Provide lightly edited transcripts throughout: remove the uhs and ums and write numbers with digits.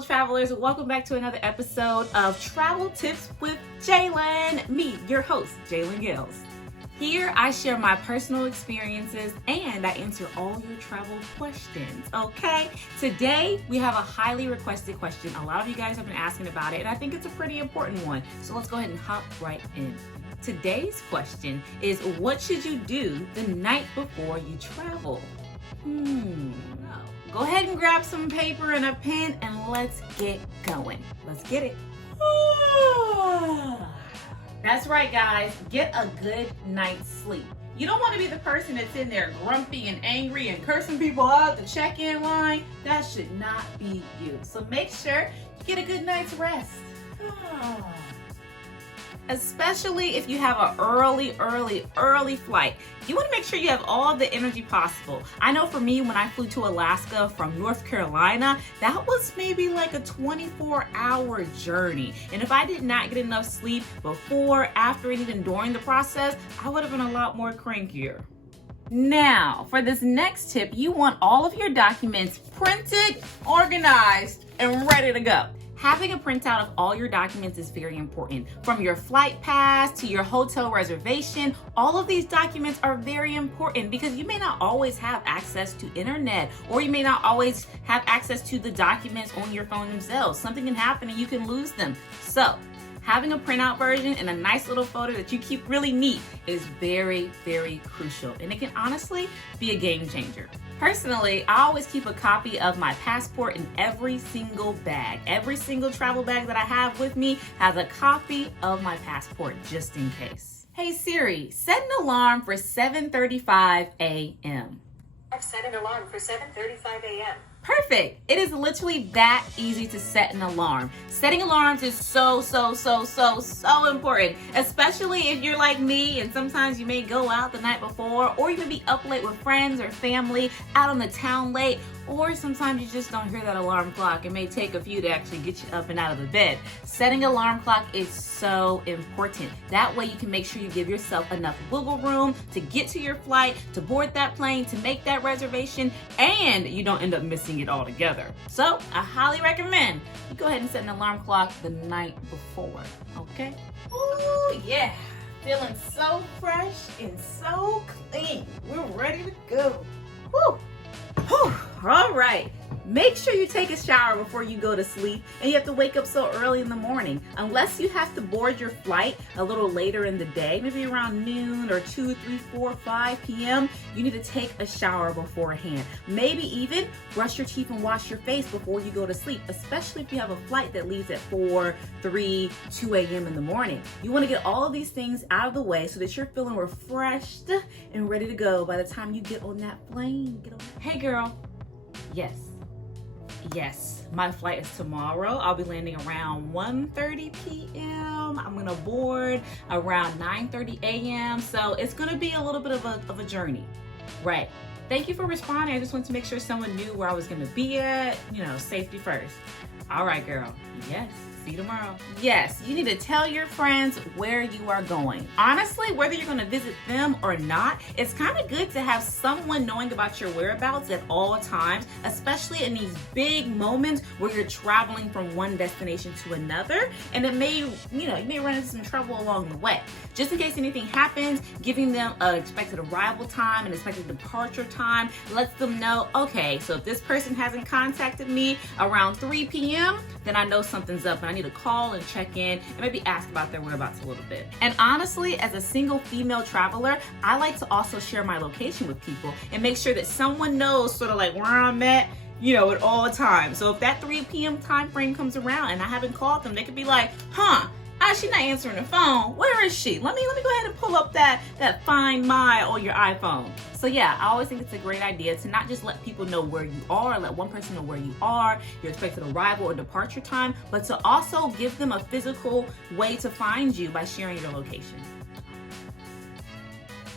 fellow travelers. Welcome back to another episode of Travel Tips with Jailyn. Me, your host, Jailyn Gales. Here, I share my personal experiences and I answer all your travel questions, okay? Today, we have a highly requested question. A lot of you guys have been asking about it, and I think it's a pretty important one. So let's go ahead and hop right in. Today's question is, what should you do the night before you travel? Go ahead and grab some paper and a pen and let's get going. Let's get it. That's right, guys. Get a good night's sleep. You don't want to be the person that's in there grumpy and angry and cursing people out at the check-in line. That should not be you. So make sure you get a good night's rest. Especially if you have an early flight. You want to make sure you have all the energy possible. I know for me, when I flew to Alaska from North Carolina, that was maybe like a 24-hour journey. And if I did not get enough sleep before, after, and even during the process, I would have been a lot more crankier. Now, for this next tip, you want all of your documents printed, organized, and ready to go. Having a printout of all your documents is very important. From your flight pass to your hotel reservation, all of these documents are very important because you may not always have access to internet, or you may not always have access to the documents on your phone themselves. Something can happen and you can lose them. So having a printout version and a nice little photo that you keep really neat is very crucial. And it can honestly be a game changer. Personally, I always keep a copy of my passport in every single bag. Every single travel bag that I have with me has a copy of my passport just in case. Hey Siri, set an alarm for 7:35 a.m. I've set an alarm for 7:35 a.m. Perfect. It is literally that easy to set an alarm. Setting alarms is so important, especially if you're like me and sometimes you may go out the night before, or you may be up late with friends or family, out on the town late, or sometimes you just don't hear that alarm clock. It may take a few to actually get you up and out of the bed. Setting an alarm clock is so important. That way you can make sure you give yourself enough wiggle room to get to your flight, to board that plane, to make that reservation, and you don't end up missing it altogether. So I highly recommend you go ahead and set an alarm clock the night before, okay? Ooh, yeah. Feeling so fresh and so clean. We're ready to go. Woo. Whew. All right. Make sure you take a shower before you go to sleep, and you have to wake up so early in the morning. Unless you have to board your flight a little later in the day, maybe around noon or 2, 3, 4, 5 p.m., you need to take a shower beforehand. Maybe even brush your teeth and wash your face before you go to sleep, especially if you have a flight that leaves at 4, 3, 2 a.m. in the morning. You want to get all of these things out of the way so that you're feeling refreshed and ready to go by the time you get on that plane. Hey girl, Yes, my flight is tomorrow. I'll be landing around 1:30 p.m. I'm gonna board around 9:30 a.m. So it's gonna be a little bit of a journey, right? Thank you for responding. I just wanted to make sure someone knew where I was gonna be at. You know, safety first. All right, girl. Yes. See you tomorrow. Yes, you need to tell your friends where you are going. Honestly, whether you're going to visit them or not, it's kind of good to have someone knowing about your whereabouts at all times, especially in these big moments where you're traveling from one destination to another, and it may, you may run into some trouble along the way. Just in case anything happens, giving them an expected arrival time and expected departure time lets them know, okay, so if this person hasn't contacted me around 3 p.m., then I know something's up and I need to call and check in and maybe ask about their whereabouts a little bit. And honestly, as a single female traveler, I like to also share my location with people and make sure that someone knows sort of like where I'm at, at all times. So if that 3 p.m. time frame comes around and I haven't called them, they could be like, she's not answering the phone. Where is she? Let me go ahead and pull up that Find My on your iPhone. So yeah, I always think it's a great idea to not just let people know where you are, let one person know where you are, your expected arrival or departure time, but to also give them a physical way to find you by sharing your location.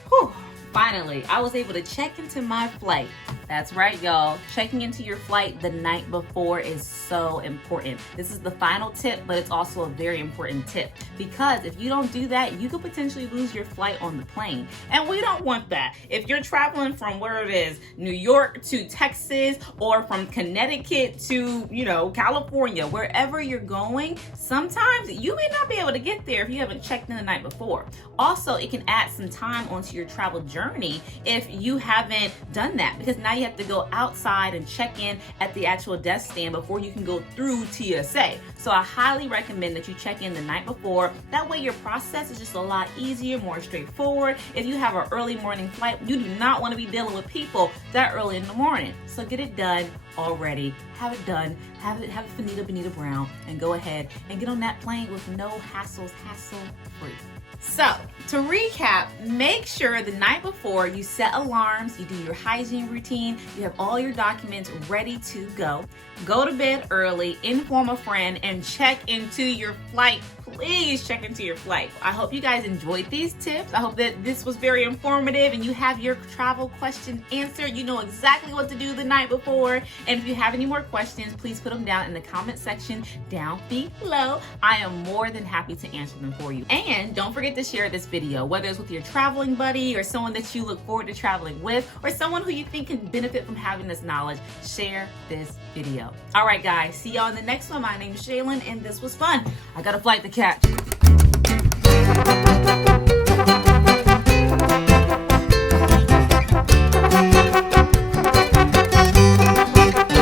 Whew. Finally, I was able to check into my flight. That's right, y'all. Checking into your flight the night before is so important. This is the final tip, but it's also a very important tip because if you don't do that, you could potentially lose your flight on the plane. And we don't want that. If you're traveling from where it is, New York to Texas, or from Connecticut to, California, wherever you're going, sometimes you may not be able to get there if you haven't checked in the night before. Also, it can add some time onto your travel journey if you haven't done that, because now you have to go outside and check in at the actual desk stand before you can go through TSA. So I highly recommend that you check in the night before. That way your process is just a lot easier, more straightforward. If you have an early morning flight, you do not want to be dealing with people that early in the morning. So get it done already. Have it done. Have it Benita Brown, and go ahead and get on that plane with no hassle free. So, to recap, make sure the night before you set alarms, you do your hygiene routine, you have all your documents ready to go. Go to bed early, inform a friend, and check into your flight. Please check into your flight. I hope you guys enjoyed these tips. I hope that this was very informative and you have your travel questions answered. You know exactly what to do the night before. And if you have any more questions, please put them down in the comment section down below. I am more than happy to answer them for you. And don't forget to share this video, whether it's with your traveling buddy or someone that you look forward to traveling with, or someone who you think can benefit from having this knowledge. Share this video. All right, guys, see y'all in the next one. My name is Jailyn, and this was fun. I got a flight to catch.